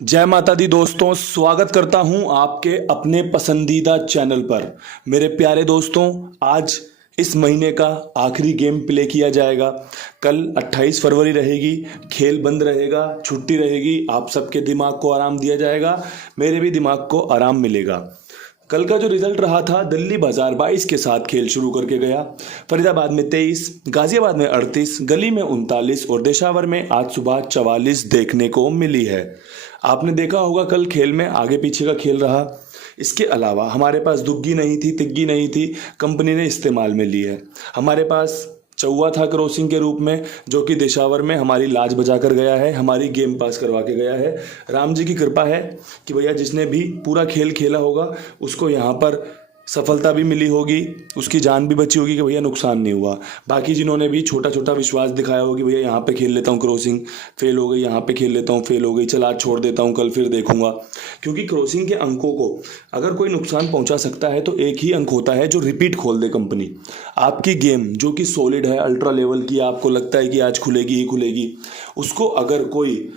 जय माता दी दोस्तों, स्वागत करता हूं आपके अपने पसंदीदा चैनल पर। मेरे प्यारे दोस्तों, आज इस महीने का आखिरी गेम प्ले किया जाएगा। कल 28 फरवरी रहेगी, खेल बंद रहेगा, छुट्टी रहेगी। आप सबके दिमाग को आराम दिया जाएगा, मेरे भी दिमाग को आराम मिलेगा। कल का जो रिजल्ट रहा था, दिल्ली बाजार 22 के साथ खेल शुरू करके गया। फरीदाबाद में 23, गाजियाबाद में 38, गली में 39 और देशावर में आज सुबह 44 देखने को मिली है। आपने देखा होगा कल खेल में आगे पीछे का खेल रहा। इसके अलावा हमारे पास दुग्गी नहीं थी, तिग्गी नहीं थी, कंपनी ने इस्तेमाल में ली है। हमारे पास चौवा था क्रॉसिंग के रूप में, जो कि देशावर में हमारी लाज बजा कर गया है, हमारी गेम पास करवा के गया है। राम जी की कृपा है कि भैया जिसने भी पूरा खेल खेला होगा उसको यहाँ पर सफलता भी मिली होगी, उसकी जान भी बची होगी कि भैया नुकसान नहीं हुआ। बाकी जिन्होंने भी छोटा छोटा विश्वास दिखाया होगा कि भैया यहाँ पे खेल लेता हूँ, क्रॉसिंग फेल हो गई, यहाँ पे खेल लेता हूँ, फेल हो गई, चल आज छोड़ देता हूँ, कल फिर देखूंगा। क्योंकि क्रॉसिंग के अंकों को अगर कोई नुकसान पहुंचा सकता है तो एक ही अंक होता है जो रिपीट खोल दे कंपनी। आपकी गेम जो कि सॉलिड है, अल्ट्रा लेवल की, आपको लगता है कि आज खुलेगी ही खुलेगी, उसको अगर कोई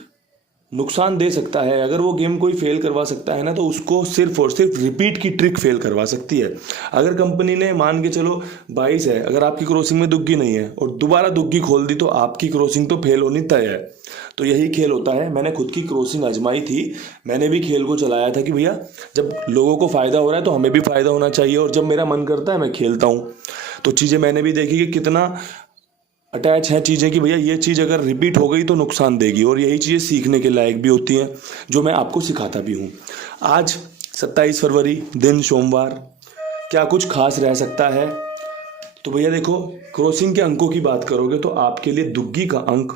नुकसान दे सकता है, अगर वो गेम कोई फेल करवा सकता है ना, तो उसको सिर्फ और सिर्फ रिपीट की ट्रिक फेल करवा सकती है। अगर कंपनी ने मान के चलो 22 है, अगर आपकी क्रॉसिंग में दुग्गी नहीं है और दोबारा दुग्गी खोल दी तो आपकी क्रॉसिंग तो फेल होनी तय है। तो यही खेल होता है। मैंने खुद की क्रॉसिंग आजमाई थी, मैंने भी खेल को चलाया था कि भैया जब लोगों को फायदा हो रहा है तो हमें भी फायदा होना चाहिए, और जब मेरा मन करता है मैं खेलता हूँ। तो चीज़ें मैंने भी देखी कि कितना अटैच है चीज़ें कि भैया ये चीज़ अगर रिपीट हो गई तो नुकसान देगी, और यही चीज़ें सीखने के लायक भी होती हैं, जो मैं आपको सिखाता भी हूँ। आज 27 फरवरी, दिन सोमवार, क्या कुछ खास रह सकता है? तो भैया देखो, क्रॉसिंग के अंकों की बात करोगे तो आपके लिए दुग्गी का अंक,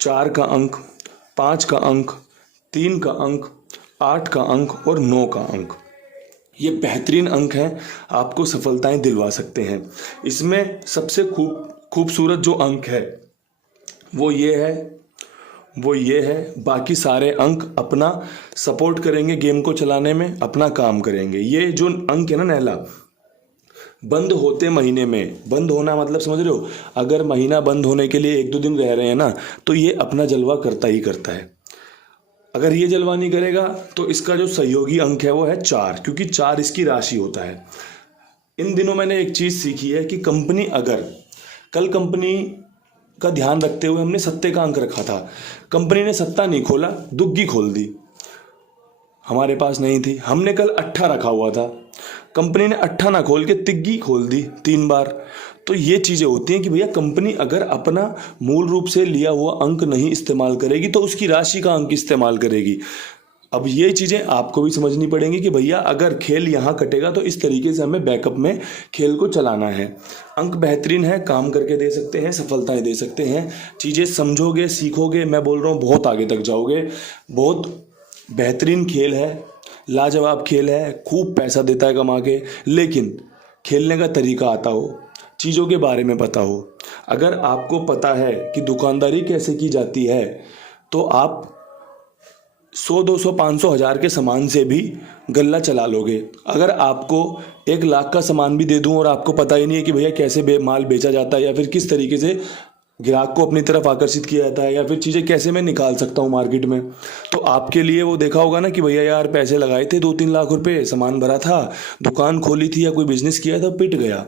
4 का अंक, 5 का अंक, 3 का अंक, 8 का अंक और 9 का अंक, ये बेहतरीन अंक हैं, आपको सफलताएं दिलवा सकते हैं। इसमें सबसे खूबसूरत जो अंक है वो ये है, बाकी सारे अंक अपना सपोर्ट करेंगे, गेम को चलाने में अपना काम करेंगे। ये जो अंक है ना नैला, बंद होते महीने में, बंद होना मतलब समझ रहे हो, अगर महीना बंद होने के लिए 1-2 दिन रह रहे हैं ना, तो ये अपना जलवा करता ही करता है। अगर ये जलवा नहीं करेगा तो इसका जो सहयोगी अंक है वो है 4, क्योंकि 4 इसकी राशि होता है। इन दिनों मैंने एक चीज़ सीखी है कि कंपनी अगर कल कंपनी का ध्यान रखते हुए हमने सत्ते का अंक रखा था, कंपनी ने सत्ता नहीं खोला, दुग्गी खोल दी, हमारे पास नहीं थी। हमने कल 8 रखा हुआ था, कंपनी ने 8 ना खोल के तिग्गी खोल दी 3 बार। तो ये चीज़ें होती हैं कि भैया कंपनी अगर अपना मूल रूप से लिया हुआ अंक नहीं इस्तेमाल करेगी तो उसकी राशि का अंक इस्तेमाल करेगी। अब ये चीज़ें आपको भी समझनी पड़ेंगी कि भैया अगर खेल यहाँ कटेगा तो इस तरीके से हमें बैकअप में खेल को चलाना है। अंक बेहतरीन है, काम करके दे सकते हैं, सफलताएं दे सकते हैं। चीज़ें समझोगे, सीखोगे, मैं बोल रहा हूँ बहुत आगे तक जाओगे। बहुत बेहतरीन खेल है, लाजवाब खेल है, खूब पैसा देता है कमा के, लेकिन खेलने का तरीका आता हो, चीज़ों के बारे में पता हो। अगर आपको पता है कि दुकानदारी कैसे की जाती है तो आप 100, 200, 500, 1000 के सामान से भी गल्ला चला लोगे। अगर आपको 1 लाख का सामान भी दे दूं और आपको पता ही नहीं है कि भैया कैसे माल बेचा जाता है, या फिर किस तरीके से ग्राहक को अपनी तरफ आकर्षित किया जाता है, या फिर चीज़ें कैसे मैं निकाल सकता हूँ मार्केट में, तो आपके लिए वो देखा होगा ना कि भैया यार पैसे लगाए थे 2-3 लाख रुपए, सामान भरा था, दुकान खोली थी या कोई बिजनेस किया था, पिट गया।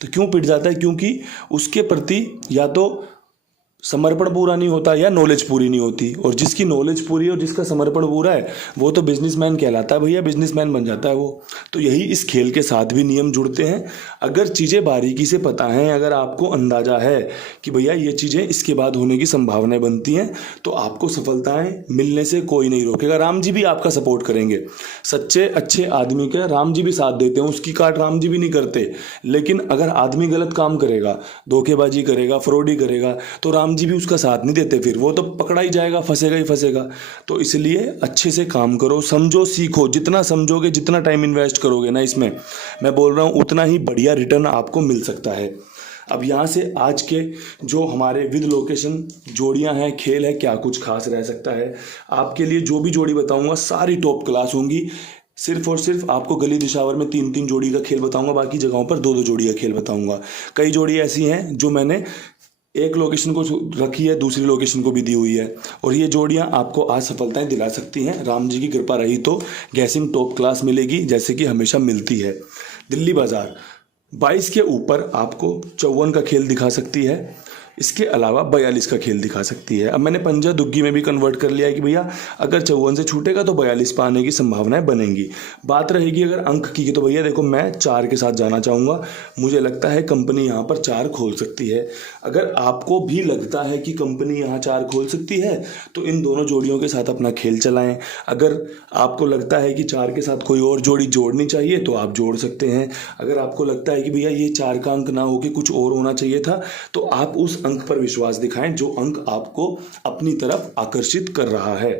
तो क्यों पिट जाता है? क्योंकि उसके प्रति या तो समर्पण पूरा नहीं होता या नॉलेज पूरी नहीं होती, और जिसकी नॉलेज पूरी और जिसका समर्पण पूरा है वो तो बिजनेसमैन कहलाता है भैया, बिजनेसमैन बन जाता है वो। तो यही इस खेल के साथ भी नियम जुड़ते हैं। अगर चीज़ें बारीकी से पता है, अगर आपको अंदाजा है कि भैया ये चीज़ें इसके बाद होने की संभावनाएं बनती हैं, तो आपको सफलताएं मिलने से कोई नहीं रोकेगा। राम जी भी आपका सपोर्ट करेंगे, सच्चे अच्छे आदमी का राम जी भी साथ देते हैं, उसकी काट राम जी भी नहीं करते। लेकिन अगर आदमी गलत काम करेगा, धोखेबाजी करेगा, फ्रॉडी करेगा, तो राम जी भी उसका साथ नहीं देते, फिर वो तो पकड़ा ही जाएगा, फंसेगा ही फंसेगा। तो इसलिए अच्छे से काम करो, समझो, सीखो। जितना समझोगे, जितना टाइम इन्वेस्ट करोगे ना इसमें, मैं बोल रहा हूँ उतना ही बढ़िया रिटर्न आपको मिल सकता है। अब यहाँ से आज के जो हमारे विद लोकेशन जोड़ियाँ हैं, खेल है, क्या कुछ खास रह सकता है। आपके लिए जो भी जोड़ी बताऊँगा सारी टॉप क्लास होंगी। सिर्फ और सिर्फ आपको गली दिशावर में 3-3 जोड़ी का खेल बताऊंगा, बाकी जगहों पर 2-2 जोड़ी का खेल बताऊंगा। कई जोड़ी ऐसी हैं जो मैंने एक लोकेशन को रखी है, दूसरी लोकेशन को भी दी हुई है। और ये जोड़ियां आपको आज सफलताएं दिला सकती हैं। राम जी की कृपा रही तो गैसिंग टॉप क्लास मिलेगी, जैसे कि हमेशा मिलती है। दिल्ली बाजार 22 के ऊपर आपको 54 का खेल दिखा सकती है, इसके अलावा 42 का खेल दिखा सकती है। अब मैंने पंजा दुग्गी में भी कन्वर्ट कर लिया है कि भैया अगर 54 से छूटेगा तो 42 पर आने की संभावनाएं बनेंगी। बात रहेगी अगर अंक की, तो भैया देखो मैं 4 के साथ जाना चाहूँगा। मुझे लगता है कंपनी यहाँ पर 4 खोल सकती है। अगर आपको भी लगता है कि कंपनी यहाँ 4 खोल सकती है तो इन दोनों जोड़ियों के साथ अपना खेल चलाएं। अगर आपको लगता है कि 4 के साथ कोई और जोड़ी जोड़नी चाहिए तो आप जोड़ सकते हैं। अगर आपको लगता है कि भैया ये 4 का अंक ना हो के कुछ और होना चाहिए था, तो आप उस अंक पर विश्वास दिखाएं जो अंक आपको अपनी तरफ आकर्षित कर रहा है।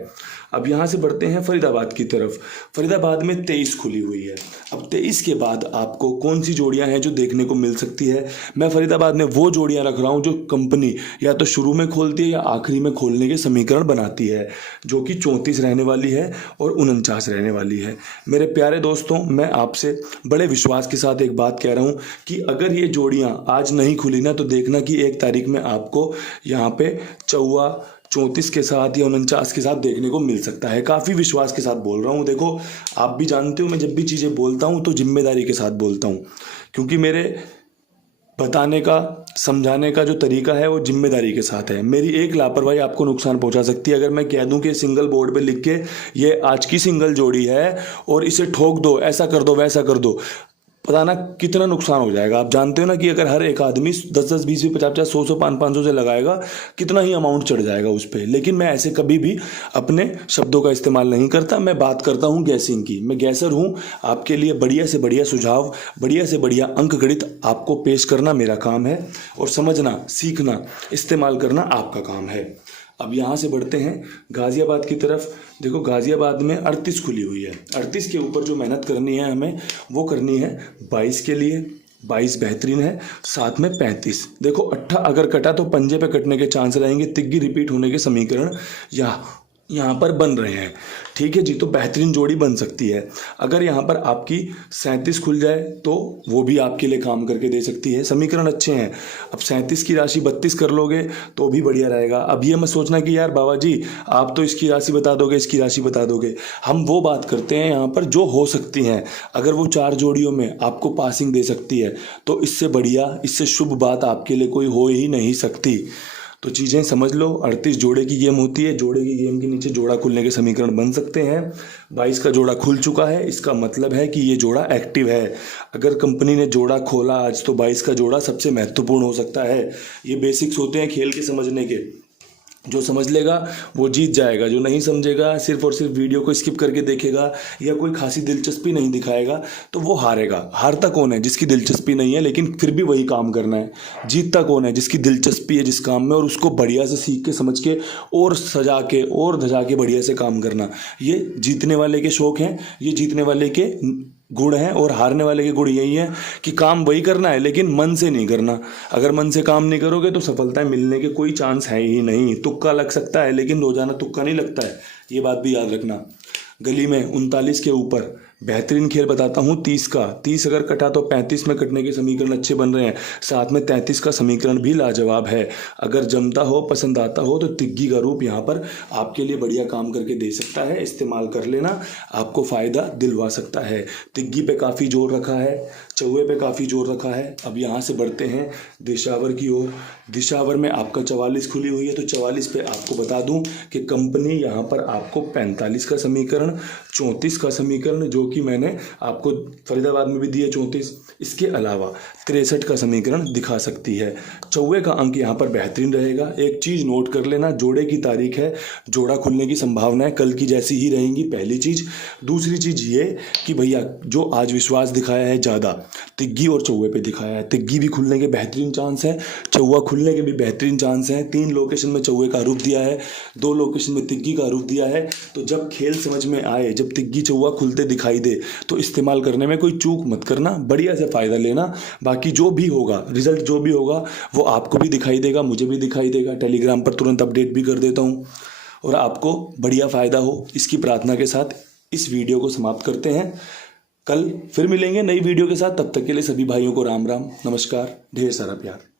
अब यहां से बढ़ते हैं फरीदाबाद की तरफ। फरीदाबाद में 23 खुली हुई है। अब 23 के बाद आपको कौन सी जोड़ियां हैं जो देखने को मिल सकती है? मैं फरीदाबाद में वो जोड़ियां रख रहा हूं जो कंपनी या तो शुरू में खोलती है या आखिरी में खोलने के समीकरण बनाती है, जो कि 34 रहने वाली है और 49 रहने वाली है। मेरे प्यारे दोस्तों, मैं आपसे बड़े विश्वास के साथ एक बात कह रहा हूं कि अगर ये जोड़ियां आज नहीं खुली ना, तो देखना कि 1 तारीख में आपको यहाँ पे 34 के साथ या 49 के साथ देखने को मिल सकता है। काफ़ी विश्वास के साथ बोल रहा हूँ। देखो आप भी जानते हो मैं जब भी चीज़ें बोलता हूँ तो जिम्मेदारी के साथ बोलता हूँ, क्योंकि मेरे बताने का समझाने का जो तरीका है वो जिम्मेदारी के साथ है। मेरी एक लापरवाही आपको नुकसान पहुंचा सकती है। अगर मैं कह दूं कि सिंगल बोर्ड पे लिख के ये आज की सिंगल जोड़ी है और इसे ठोक दो, ऐसा कर दो, वैसा कर दो, पता ना कितना नुकसान हो जाएगा। आप जानते हो ना कि अगर हर एक आदमी 10-10, 20-20, 50-50, 100-100, 500 से लगाएगा, कितना ही अमाउंट चढ़ जाएगा उस पर। लेकिन मैं ऐसे कभी भी अपने शब्दों का इस्तेमाल नहीं करता। मैं बात करता हूँ गैसिंग की। मैं गैसर हूँ। आपके लिए बढ़िया से बढ़िया सुझाव, बढ़िया से बढ़िया अंक गणित आपको पेश करना मेरा काम है, और समझना, सीखना, इस्तेमाल करना आपका काम है। अब यहाँ से बढ़ते हैं गाज़ियाबाद की तरफ। देखो गाज़ियाबाद में 38 खुली हुई है। 38 के ऊपर जो मेहनत करनी है हमें, वो करनी है 22 के लिए। 22 बेहतरीन है, साथ में 35। देखो 8 अगर कटा तो पंजे पे कटने के चांस रहेंगे। तिग्गी रिपीट होने के समीकरण यहाँ पर बन रहे हैं। ठीक है जी, तो बेहतरीन जोड़ी बन सकती है। अगर यहाँ पर आपकी 37 खुल जाए तो वो भी आपके लिए काम करके दे सकती है। समीकरण अच्छे हैं। अब 37 की राशि 32 कर लोगे तो भी बढ़िया रहेगा। अब ये मत सोचना कि यार बाबा जी आप तो इसकी राशि बता दोगे, इसकी राशि बता दोगे। हम वो बात करते हैं यहाँ पर जो हो सकती हैं। अगर वो 4 जोड़ियों में आपको पासिंग दे सकती है तो इससे बढ़िया, इससे शुभ बात आपके लिए कोई हो ही नहीं सकती। तो चीज़ें समझ लो। 38 जोड़े की गेम होती है। जोड़े की गेम के नीचे जोड़ा खुलने के समीकरण बन सकते हैं। 22 का जोड़ा खुल चुका है, इसका मतलब है कि ये जोड़ा एक्टिव है। अगर कंपनी ने जोड़ा खोला आज तो 22 का जोड़ा सबसे महत्वपूर्ण हो सकता है। ये बेसिक्स होते हैं खेल के समझने के। जो समझ लेगा वो जीत जाएगा, जो नहीं समझेगा, सिर्फ और सिर्फ वीडियो को स्किप करके देखेगा या कोई खासी दिलचस्पी नहीं दिखाएगा, तो वो हारेगा। हारता कौन है? जिसकी दिलचस्पी नहीं है लेकिन फिर भी वही काम करना है। जीतता कौन है? जिसकी दिलचस्पी है जिस काम में, और उसको बढ़िया से सीख के, समझ के और सजा के और धजा के बढ़िया से काम करना। ये जीतने वाले के शौक हैं, ये जीतने वाले के गुण हैं। और हारने वाले के गुण यही है कि काम वही करना है लेकिन मन से नहीं करना। अगर मन से काम नहीं करोगे तो सफलताएं मिलने के कोई चांस है ही नहीं। तुक्का लग सकता है लेकिन रोजाना तुक्का नहीं लगता है, ये बात भी याद रखना। गली में 39 के ऊपर बेहतरीन खेल बताता हूँ 30 का। 30 अगर कटा तो 35 में कटने के समीकरण अच्छे बन रहे हैं, साथ में 33 का समीकरण भी लाजवाब है। अगर जमता हो, पसंद आता हो तो तिग्गी का रूप यहाँ पर आपके लिए बढ़िया काम करके दे सकता है। इस्तेमाल कर लेना, आपको फ़ायदा दिलवा सकता है। तिग्गी पे काफ़ी जोर रखा है, चौवे पे काफ़ी जोर रखा है। अब यहाँ से बढ़ते हैं दिशावर की ओर। दिशावर में आपका 44 खुली हुई है, तो 44 पे आपको बता दूं कि कंपनी यहाँ पर आपको 45 का समीकरण, 34 का समीकरण, जो कि मैंने आपको फरीदाबाद में भी दिए 34, इसके अलावा 63 का समीकरण दिखा सकती है। चौवे का अंक यहाँ पर बेहतरीन रहेगा। एक चीज़ नोट कर लेना, जोड़े की तारीख है, जोड़ा खुलने की संभावनाएं कल की जैसी ही रहेंगी, पहली चीज़। दूसरी चीज़ ये कि भैया जो आज विश्वास दिखाया है ज़्यादा, तिग्गी और चौवे पे दिखाया है। तिग्गी भी खुलने के बेहतरीन चांस है, चौवा खुलने के भी बेहतरीन चांस हैं। 3 लोकेशन में चौवे का रूप दिया है, 2 लोकेशन में तिग्गी का रूप दिया है। तो जब खेल समझ में आए, जब तिग्गी चौवा खुलते दिखाई दे तो इस्तेमाल करने में कोई चूक मत करना, बढ़िया से फ़ायदा लेना। बाकी जो भी होगा, रिजल्ट जो भी होगा वो आपको भी दिखाई देगा, मुझे भी दिखाई देगा। टेलीग्राम पर तुरंत अपडेट भी कर देता हूँ, और आपको बढ़िया फ़ायदा हो, इसकी प्रार्थना के साथ इस वीडियो को समाप्त करते हैं। कल फिर मिलेंगे नई वीडियो के साथ। तब तक के लिए सभी भाइयों को राम राम, नमस्कार, ढेर सारा प्यार।